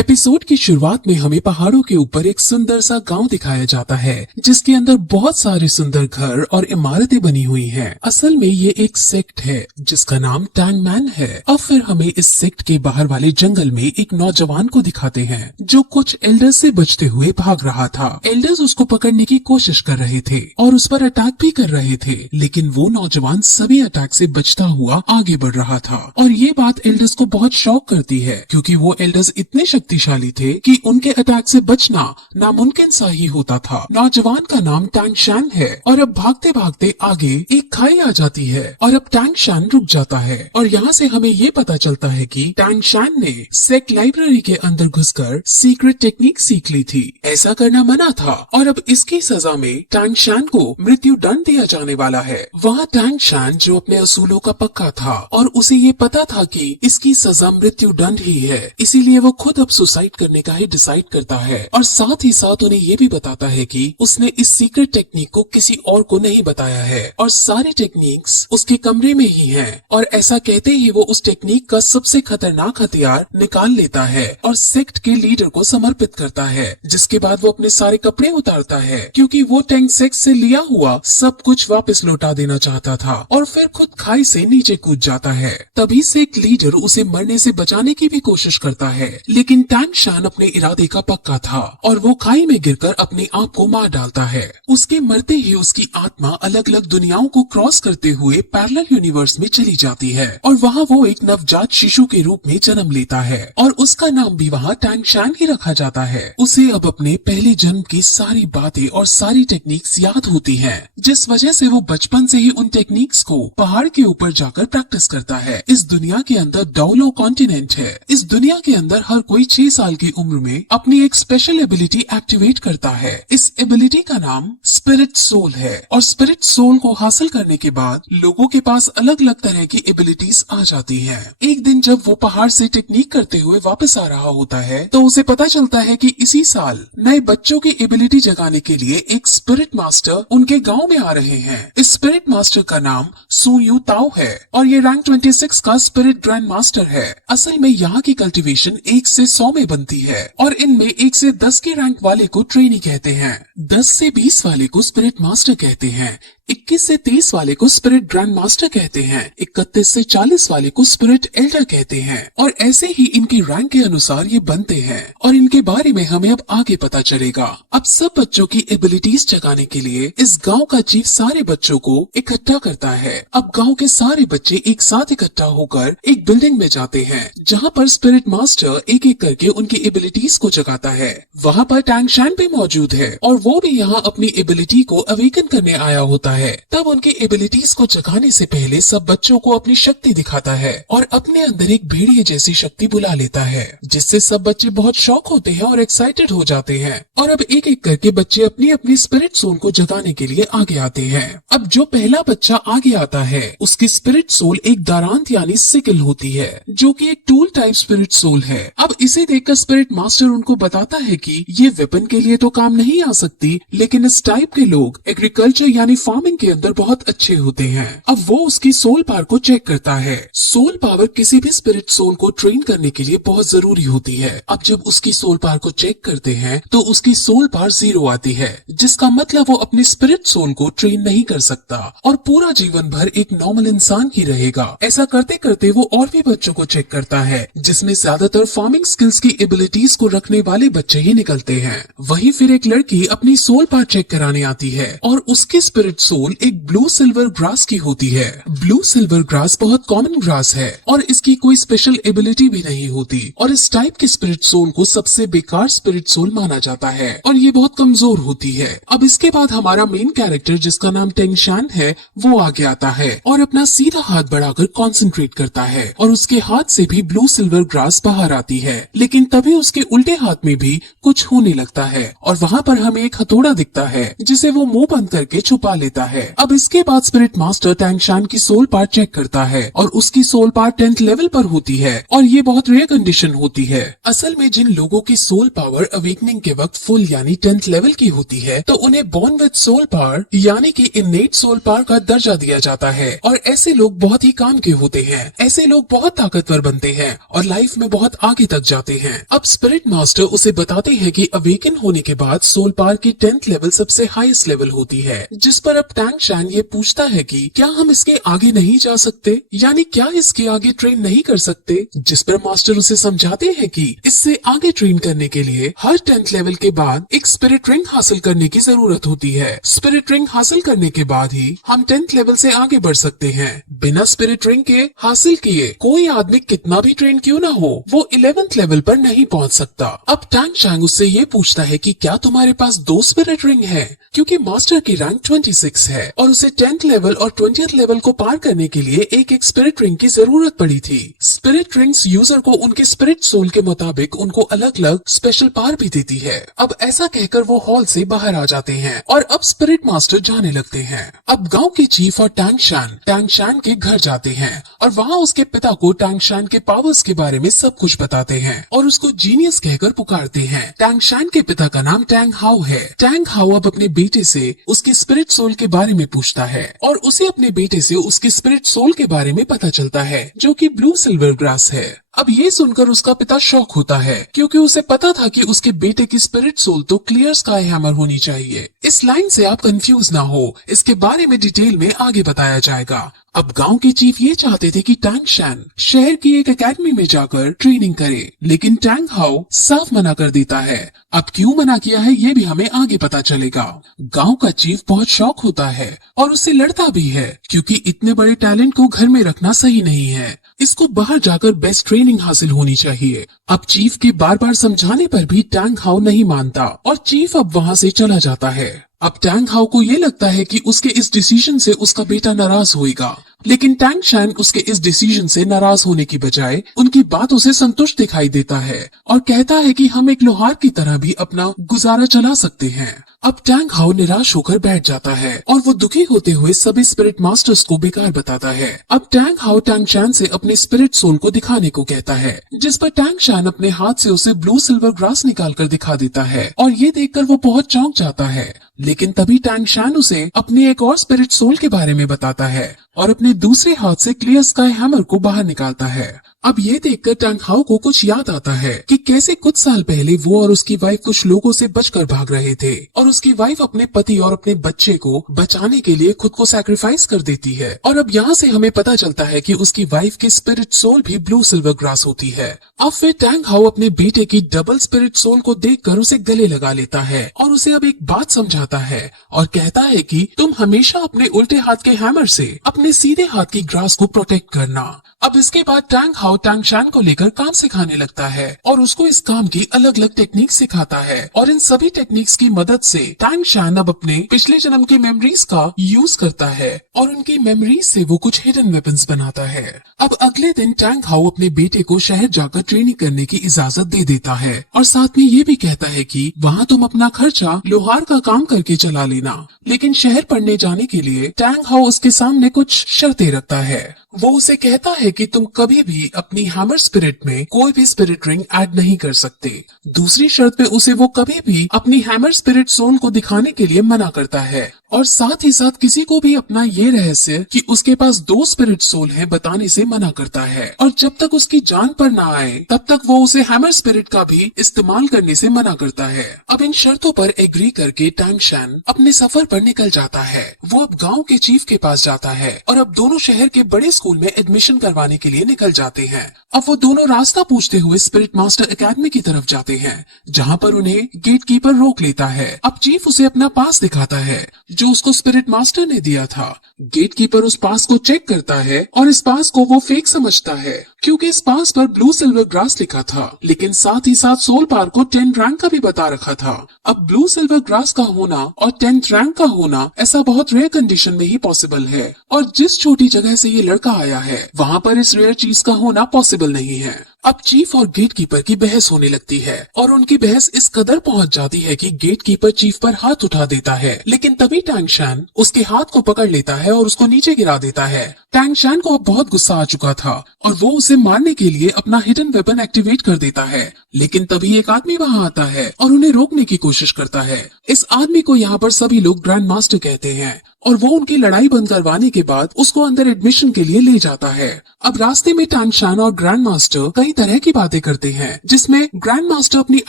Episode की शुरुआत में हमें पहाड़ों के ऊपर एक सुंदर सा गांव दिखाया जाता है जिसके अंदर बहुत सारे सुंदर घर और इमारतें बनी हुई हैं। असल में ये एक सेक्ट है जिसका नाम टैंगमैन है। अब फिर हमें इस सेक्ट के बाहर वाले जंगल में एक नौजवान को दिखाते हैं जो कुछ एल्डर्स से बचते हुए भाग रहा था। एल्डर्स उसको पकड़ने की कोशिश कर रहे थे और उस पर अटैक भी कर रहे थे, लेकिन वो नौजवान सभी अटैक से बचता हुआ आगे बढ़ रहा था। और ये बात एल्डर्स को बहुत शॉक करती है क्योंकि वो एल्डर्स इतने शक्तिशाली थे कि उनके अटैक से बचना नामुमकिन सा ही होता था। नौजवान का नाम टैंग शैन है और अब भागते भागते आगे एक खाई आ जाती है और अब टैंग शैन रुक जाता है और यहाँ से हमें ये पता चलता है कि टैंग शैन ने सेक्ट लाइब्रेरी के अंदर घुसकर सीक्रेट टेक्निक सीख ली थी। ऐसा करना मना था और अब इसकी सजा में टैंग शैन को मृत्यु दंड दिया जाने वाला है। वहाँ टैंग शैन जो अपने असूलों का पक्का था और उसे ये पता था कि इसकी सजा मृत्यु दंड ही है, इसीलिए वो खुद अब सुसाइड करने का ही डिसाइड करता है और साथ ही साथ उन्हें ये भी बताता है कि उसने इस सीक्रेट टेक्निक को किसी और को नहीं बताया है और सारी टेक्निक्स उसके कमरे में ही हैं। और ऐसा कहते ही वो उस टेक्निक का सबसे खतरनाक हथियार निकाल लेता है और सेक्ट के लीडर को समर्पित करता है, जिसके बाद वो अपने सारे कपड़े उतारता है क्योंकि वो टैंग सेक्ट से लिया हुआ सब कुछ वापस लौटा देना चाहता था और फिर खुद खाई से नीचे कूद जाता है। तभी सेक्ट लीडर उसे मरने से बचाने की भी कोशिश करता है, लेकिन टैंग शैन अपने इरादे का पक्का था और वो खाई में गिरकर अपने आप को मार डालता है। उसके मरते ही उसकी आत्मा अलग अलग दुनियाओं को क्रॉस करते हुए पैरेलल यूनिवर्स में चली जाती है और वहाँ वो एक नवजात शिशु के रूप में जन्म लेता है और उसका नाम भी वहाँ टैंग शैन ही रखा जाता है। उसे अब अपने पहले जन्म की सारी बातें और सारी टेक्निक्स याद होती हैं, जिस वजह से वो बचपन से ही उन टेक्निक्स को पहाड़ के ऊपर जाकर प्रैक्टिस करता है। इस दुनिया के अंदर डोलो कॉन्टिनेंट है। इस दुनिया के अंदर हर कोई 6 साल की उम्र में अपनी एक स्पेशल एबिलिटी एक्टिवेट करता है। इस एबिलिटी का नाम स्पिरिट सोल है और स्पिरिट सोल को हासिल करने के बाद लोगों के पास अलग अलग तरह की एबिलिटीज आ जाती हैं। एक दिन जब वो पहाड़ से टेक्निक करते हुए वापस आ रहा होता है तो उसे पता चलता है कि इसी साल नए बच्चों की एबिलिटी जगाने के लिए एक स्पिरिट मास्टर उनके गांव में आ रहे हैं। इस स्पिरिट मास्टर का नाम सू यू ताओ है और ये रैंक 26 का स्पिरिट ग्रैंड मास्टर है। असल में यहाँ की कल्टीवेशन 1 से 100 में बनती है और इनमें 1 से 10 के रैंक वाले को ट्रेनी कहते हैं, 10 से 20 वाले को स्पिरिट मास्टर कहते हैं, 21 से 30 वाले को स्पिरिट ग्रैंड मास्टर कहते हैं, 31 से 40 वाले को स्पिरिट एल्डर कहते हैं और ऐसे ही इनके रैंक के अनुसार ये बनते हैं और इनके बारे में हमें अब आगे पता चलेगा। अब सब बच्चों की एबिलिटीज जगाने के लिए इस गांव का चीफ सारे बच्चों को इकट्ठा करता है। अब गांव के सारे बच्चे एक साथ इकट्ठा होकर एक बिल्डिंग में जाते हैं जहाँ पर स्पिरिट मास्टर एक एक करके उनकी एबिलिटीज को जगाता है। वहाँ पर टैंग शैन भी मौजूद है और वो भी यहाँ अपनी एबिलिटी को अवेकन करने आया होता है। तब उनकी एबिलिटीज को जगाने से पहले सब बच्चों को अपनी शक्ति दिखाता है और अपने अंदर एक भेड़िए जैसी शक्ति बुला लेता है, जिससे सब बच्चे बहुत शौक होते हैं और एक्साइटेड हो जाते हैं। और अब एक एक करके बच्चे अपनी अपनी स्पिरिट सोल को जगाने के लिए आगे आते हैं। अब जो पहला बच्चा आगे आता है उसकी स्पिरिट सोल एक दारांत यानी सिकल होती है, जो कि एक टूल टाइप स्पिरिट सोल है। अब इसे देखकर स्पिरिट मास्टर उनको बताता है कि ये वेपन के लिए तो काम नहीं आ सकती, लेकिन इस टाइप के लोग एग्रीकल्चर यानी फार्मिंग के अंदर बहुत अच्छे होते हैं। अब वो उसकी सोल पावर को चेक करता है। सोल पावर किसी भी स्पिरिट सोल को ट्रेन करने के लिए बहुत जरूरी होती है। अब जब उसकी सोल पावर को चेक करते हैं तो उसकी सोल पावर 0 आती है, जिसका मतलब वो अपनी स्पिरिट सोल को ट्रेन नहीं कर सकता और पूरा जीवन भर एक नॉर्मल इंसान ही रहेगा। ऐसा करते करते वो और भी बच्चों को चेक करता है, जिसमें ज्यादातर फार्मिंग स्किल्स की एबिलिटीज को रखने वाले बच्चे ही निकलते हैं। वहीं फिर एक लड़की अपनी सोल पावर चेक कराने आती है और उसकी स्पिरिट सोल एक ब्लू सिल्वर ग्रास की होती है। ब्लू सिल्वर ग्रास बहुत कॉमन ग्रास है और इसकी कोई स्पेशल एबिलिटी भी नहीं होती और इस टाइप की स्पिरिट सोल को सबसे बेकार स्पिरिट सोल माना जाता है और ये बहुत कमजोर होती है। अब इसके बाद हमारा मेन कैरेक्टर जिसका नाम टैंग शैन है वो आगे आता है और अपना सीधा हाथ बढ़ाकर कॉन्सेंट्रेट करता है और उसके हाथ से भी ब्लू सिल्वर ग्रास बाहर आती है, लेकिन तभी उसके उल्टे हाथ में भी कुछ होने लगता है और वहाँ पर हमें एक हथौड़ा दिखता है जिसे वो मुंह बंद करके छुपा लेता देता है। अब इसके बाद स्पिरिट मास्टर टैंगशान की सोल पार्ट चेक करता है और उसकी सोल पार्ट 10th लेवल पर होती है और ये बहुत रेयर कंडीशन होती है। असल में जिन लोगों की सोल पावर अवेकनिंग के वक्त फुल यानी 10th लेवल की होती है तो उन्हें बॉर्न विद सोल पावर यानी कि इनेट सोल पावर का दर्जा दिया जाता है और ऐसे लोग बहुत ही काम के होते हैं। ऐसे लोग बहुत ताकतवर बनते हैं और लाइफ में बहुत आगे तक जाते हैं। अब स्पिरिट मास्टर उसे बताते हैं कि अवेकन होने के बाद सोल पावर की 10th लेवल सबसे हाईएस्ट लेवल होती है, जिस पर अब टैंगशान ये पूछता है कि क्या हम इसके आगे नहीं जा सकते, यानी क्या इसके आगे ट्रेन नहीं कर सकते, जिस पर मास्टर उसे समझाते हैं कि इससे आगे ट्रेन करने के लिए हर 10th लेवल के बाद एक स्पिरिट रिंग हासिल करने की जरूरत होती है। स्पिरिट रिंग हासिल करने के बाद ही हम 10th लेवल से आगे बढ़ सकते हैं। बिना स्पिरिट रिंग के हासिल किए कोई आदमी कितना भी ट्रेन क्यों ना हो वो 11th लेवल पर नहीं पहुंच सकता। अब टैंगशान उससे ये पूछता है कि क्या तुम्हारे पास 2 स्पिरिट रिंग है, क्योंकि मास्टर की रैंक 26 है और उसे 10th लेवल और 20th लेवल को पार करने के लिए एक स्पिरिट रिंग की जरूरत पड़ी थी। स्पिरिट रिंग्स यूजर को उनके स्पिरिट सोल के मुताबिक उनको अलग अलग स्पेशल पावर भी देती है। अब ऐसा कहकर वो हॉल से बाहर आ जाते हैं और अब स्पिरिट मास्टर जाने लगते हैं। अब गांव के चीफ और टैंगशान के घर जाते हैं और वहाँ उसके पिता को टैंगशान के पावर्स के बारे में सब कुछ बताते हैं और उसको जीनियस कहकर पुकारते हैं। टैंगशान के पिता का नाम टैंग हाउ है। टैंग हाउ अब अपने बेटे से उसके स्पिरिट सोल के बारे में पूछता है और उसे अपने बेटे से उसके स्पिरिट सोल के बारे में पता चलता है, जो कि ब्लू सिल्वर ग्रास है। अब ये सुनकर उसका पिता शॉक होता है, क्योंकि उसे पता था कि उसके बेटे की स्पिरिट सोल तो क्लियर स्काई हैमर होनी चाहिए। इस लाइन से आप कंफ्यूज ना हो, इसके बारे में डिटेल में आगे बताया जाएगा। अब गांव के चीफ ये चाहते थे कि टैंगशान शहर की एक एकेडमी में जाकर ट्रेनिंग करे, लेकिन टैंग हाउ साफ मना कर देता है। अब क्यों मना किया है ये भी हमें आगे पता चलेगा। गांव का चीफ बहुत शॉक होता है और उससे लड़ता भी है, क्योंकि इतने बड़े टैलेंट को घर में रखना सही नहीं है। इसको बाहर जाकर बेस्ट ट्रेनिंग हासिल होनी चाहिए। अब चीफ के बार बार समझाने पर भी टैंग हाउ नहीं मानता और चीफ अब वहाँ से चला जाता है। अब टैंग हाउ को ये लगता है कि उसके इस डिसीजन से उसका बेटा नाराज होएगा, लेकिन टैंगशान उसके इस डिसीजन से नाराज होने की बजाय उनकी बातों से संतुष्ट दिखाई देता है और कहता है कि हम एक लोहार की तरह भी अपना गुजारा चला सकते हैं। अब टैंग हाउ निराश होकर बैठ जाता है और वो दुखी होते हुए सभी स्पिरिट मास्टर्स को बेकार बताता है। अब टैंग हाउ टैंगशान से अपने स्पिरिट सोल को दिखाने को कहता है, जिस पर टैंगशान अपने हाथ से उसे ब्लू सिल्वर ग्रास निकाल कर दिखा देता है और ये देखकर वो बहुत चौंक जाता है। लेकिन तभी टैंगशान उसे अपने एक और स्पिरिट सोल के बारे में बताता है और अपने दूसरे हाथ से क्लियर स्काई हैमर को बाहर निकालता है। अब ये देखकर टैंग हाउ को कुछ याद आता है कि कैसे कुछ साल पहले वो और उसकी वाइफ कुछ लोगों से बचकर भाग रहे थे और उसकी वाइफ अपने पति और अपने बच्चे को बचाने के लिए खुद को सैक्रिफाइस कर देती है। और अब यहाँ से हमें पता चलता है कि उसकी वाइफ की स्पिरिट सोल भी ब्लू सिल्वर ग्रास होती है। अब फिर टैंग हाउ अपने बेटे की डबल स्पिरिट सोल को देखकर उसे गले लगा लेता है और उसे अब एक बात समझाता है और कहता है कि तुम हमेशा अपने उल्टे हाथ के हैमर से अपने सीधे हाथ की ग्रास को प्रोटेक्ट करना। अब इसके बाद टैंग हाउ टैंगशान को लेकर काम सिखाने लगता है और उसको इस काम की अलग अलग टेक्निक सिखाता है और इन सभी टेक्निक्स की मदद से टैंगशान अब अपने पिछले जन्म की मेमोरीज का यूज करता है और उनकी मेमोरीज से वो कुछ हिडन वेपन्स बनाता है। अब अगले दिन टैंग हाउ अपने बेटे को शहर जाकर ट्रेनिंग करने की इजाजत दे देता है और साथ में ये भी कहता है कि वहाँ तुम अपना खर्चा लोहार का काम करके चला लेना। लेकिन शहर पढ़ने जाने के लिए टैंग हाउ उसके सामने कुछ शर्तें रखता है। वो उसे कहता है कि तुम कभी भी अपनी हैमर स्पिरिट में कोई भी स्पिरिट रिंग ऐड नहीं कर सकते। दूसरी शर्त पे उसे वो कभी भी अपनी हैमर स्पिरिट सोल को दिखाने के लिए मना करता है और साथ ही साथ किसी को भी अपना ये रहस्य कि उसके पास 2 स्पिरिट सोल हैं बताने से मना करता है और जब तक उसकी जान पर ना आए तब तक वो उसे हैमर स्पिरिट का भी इस्तेमाल करने से मना करता है। अब इन शर्तों पर एग्री करके टैंगशान अपने सफर पर निकल जाता है। वो अब गाँव के चीफ के पास जाता है और अब दोनों शहर के बड़े स्कूल में एडमिशन करवाने के लिए निकल जाते हैं। अब वो दोनों रास्ता पूछते हुए स्पिरिट मास्टर एकेडमी की तरफ जाते हैं, जहाँ पर उन्हें गेट कीपर रोक लेता है। अब चीफ उसे अपना पास दिखाता है जो उसको स्पिरिट मास्टर ने दिया था। गेट कीपर उस पास को चेक करता है और इस पास को वो फेक समझता है, क्योंकि इस पास पर ब्लू सिल्वर ग्रास लिखा था, लेकिन साथ ही साथ सोल पावर को 10 रैंक का भी बता रखा था। अब ब्लू सिल्वर ग्रास का होना और 10th रैंक का होना ऐसा बहुत रेयर कंडीशन में ही पॉसिबल है, और जिस छोटी जगह से ये लड़का आया है वहाँ पर इस रेयर चीज का होना पॉसिबल नहीं है। अब चीफ और गेट कीपर की बहस होने लगती है, और उनकी बहस इस कदर पहुंच जाती है कि गेट कीपर चीफ पर हाथ उठा देता है, लेकिन तभी टैंग शैन उसके हाथ को पकड़ लेता है और उसको नीचे गिरा देता है। टैंग शैन को अब बहुत गुस्सा आ चुका था और वो उसे मारने के लिए अपना हिडन वेपन एक्टिवेट कर देता है, लेकिन तभी एक आदमी वहाँ आता है और उन्हें रोकने की कोशिश करता है। इस आदमी को यहाँ पर सभी लोग ग्रैंड मास्टर कहते हैं, और वो उनकी लड़ाई बंद करवाने के बाद उसको अंदर एडमिशन के लिए ले जाता है। अब रास्ते में टैंग शैन और ग्रैंड मास्टर कई तरह की बातें करते हैं, जिसमें ग्रैंड मास्टर अपनी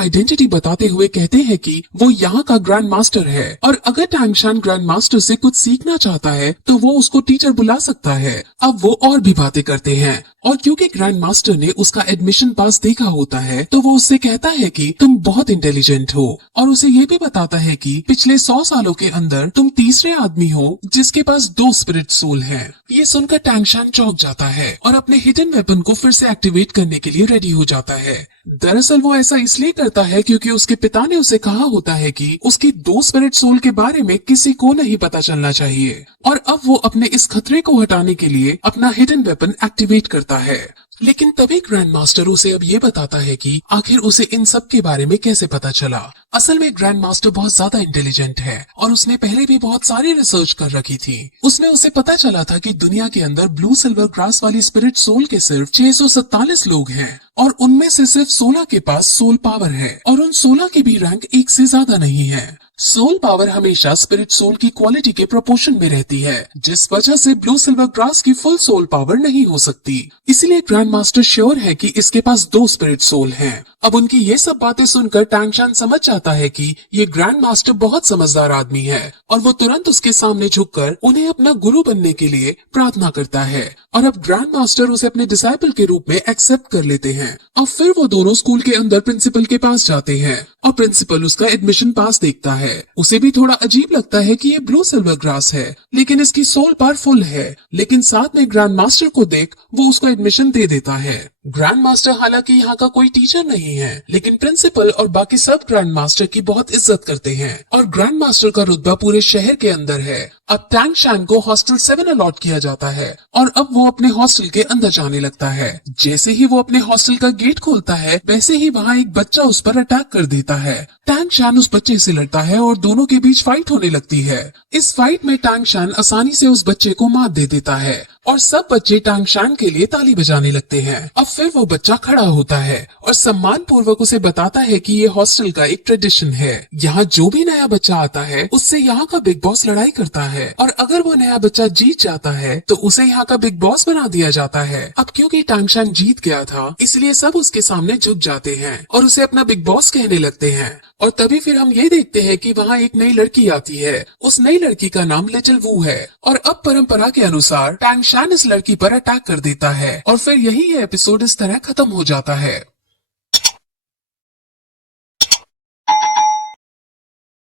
आइडेंटिटी बताते हुए कहते हैं कि वो यहाँ का ग्रैंड मास्टर है, और अगर टैंग शैन ग्रैंड मास्टर से कुछ सीखना चाहता है तो वो उसको टीचर बुला सकता है। अब वो और भी बातें करते हैं, और क्योंकि ग्रैंड मास्टर ने उसका एडमिशन पास देखा होता है तो वो उससे कहता है कि तुम बहुत इंटेलिजेंट हो, और उसे ये भी बताता है कि पिछले 100 सालों के अंदर तुम तीसरे आदमी हो जिसके पास 2 स्पिरिट सोल हैं। ये सुनकर टैंग शैन चौंक जाता है और अपने हिडन वेपन को फिर से एक्टिवेट करने के लिए रेडी हो जाता है। दरअसल वो ऐसा इसलिए करता है क्योंकि उसके पिता ने उसे कहा होता है कि उसकी 2 स्पिरिट सोल के बारे में किसी को नहीं पता चलना चाहिए, और अब वो अपने इस खतरे को हटाने के लिए अपना हिडन वेपन एक्टिवेट करता है। लेकिन तभी ग्रैंड मास्टर उसे अब ये बताता है कि आखिर उसे इन सब के बारे में कैसे पता चला। असल में ग्रैंड मास्टर बहुत ज्यादा इंटेलिजेंट है और उसने पहले भी बहुत सारी रिसर्च कर रखी थी। उसमें उसे पता चला था कि दुनिया के अंदर ब्लू सिल्वर ग्रास वाली स्पिरिट सोल के सिर्फ 647 लोग हैं, और उनमें से सिर्फ 16 के पास सोल पावर है, और उन 16 की भी रैंक 1 से ज्यादा नहीं है। सोल पावर हमेशा स्पिरिट सोल की क्वालिटी के प्रोपोर्शन में रहती है, जिस वजह से ब्लू सिल्वर ग्रास की फुल सोल पावर नहीं हो सकती। इसीलिए ग्रैंड मास्टर श्योर है कि इसके पास 2 स्पिरिट सोल हैं। अब उनकी ये सब बातें सुनकर टैंग शैन समझ जाता है कि ये ग्रैंड मास्टर बहुत समझदार आदमी है, और वो तुरंत उसके सामने झुककर उन्हें अपना गुरु बनने के लिए प्रार्थना करता है, और अब ग्रैंड मास्टर उसे अपने डिसाइपल के रूप में एक्सेप्ट कर लेते हैं। अब फिर वो दोनों स्कूल के अंदर प्रिंसिपल के पास जाते हैं, और प्रिंसिपल उसका एडमिशन पास देखता है। उसे भी थोड़ा अजीब लगता है कि ये ब्लू सिल्वर ग्रास है, लेकिन इसकी सोल पावर फुल है, लेकिन साथ में ग्रैंड मास्टर को देख वो उसको एडमिशन दे देता है। ग्रैंड मास्टर हालांकि यहाँ का कोई टीचर नहीं है, लेकिन प्रिंसिपल और बाकी सब ग्रैंड मास्टर की बहुत इज्जत करते हैं, और ग्रैंड मास्टर का रुतबा पूरे शहर के अंदर है। अब टैंग शैन को हॉस्टल 7 अलॉट किया जाता है, और अब वो अपने हॉस्टल के अंदर जाने लगता है। जैसे ही वो अपने हॉस्टल का गेट खोलता है, वैसे ही वहाँ एक बच्चा उस पर अटैक कर देता है। टैंग शैन उस बच्चे से लड़ता है और दोनों के बीच फाइट होने लगती है। इस फाइट में टैंग शैन आसानी से उस बच्चे को मार दे देता है, और सब बच्चे टैंग शैन के लिए ताली बजाने लगते हैं। अब फिर वो बच्चा खड़ा होता है और सम्मान पूर्वक उसे बताता है कि ये हॉस्टल का एक ट्रेडिशन है। यहाँ जो भी नया बच्चा आता है उससे यहाँ का बिग बॉस लड़ाई करता है, और अगर वो नया बच्चा जीत जाता है तो उसे यहाँ का बिग बॉस बना दिया जाता है। अब क्योंकि टैंग शैन जीत गया था, इसलिए सब उसके सामने झुक जाते हैं और उसे अपना बिग बॉस कहने लगते हैं। और तभी फिर हम ये देखते हैं कि वहाँ एक नई लड़की आती है। उस नई लड़की का नाम लिटिल वू है, और अब परंपरा के अनुसार टैंग शैन इस लड़की पर अटैक कर देता है, और फिर यही ये एपिसोड इस तरह खत्म हो जाता है।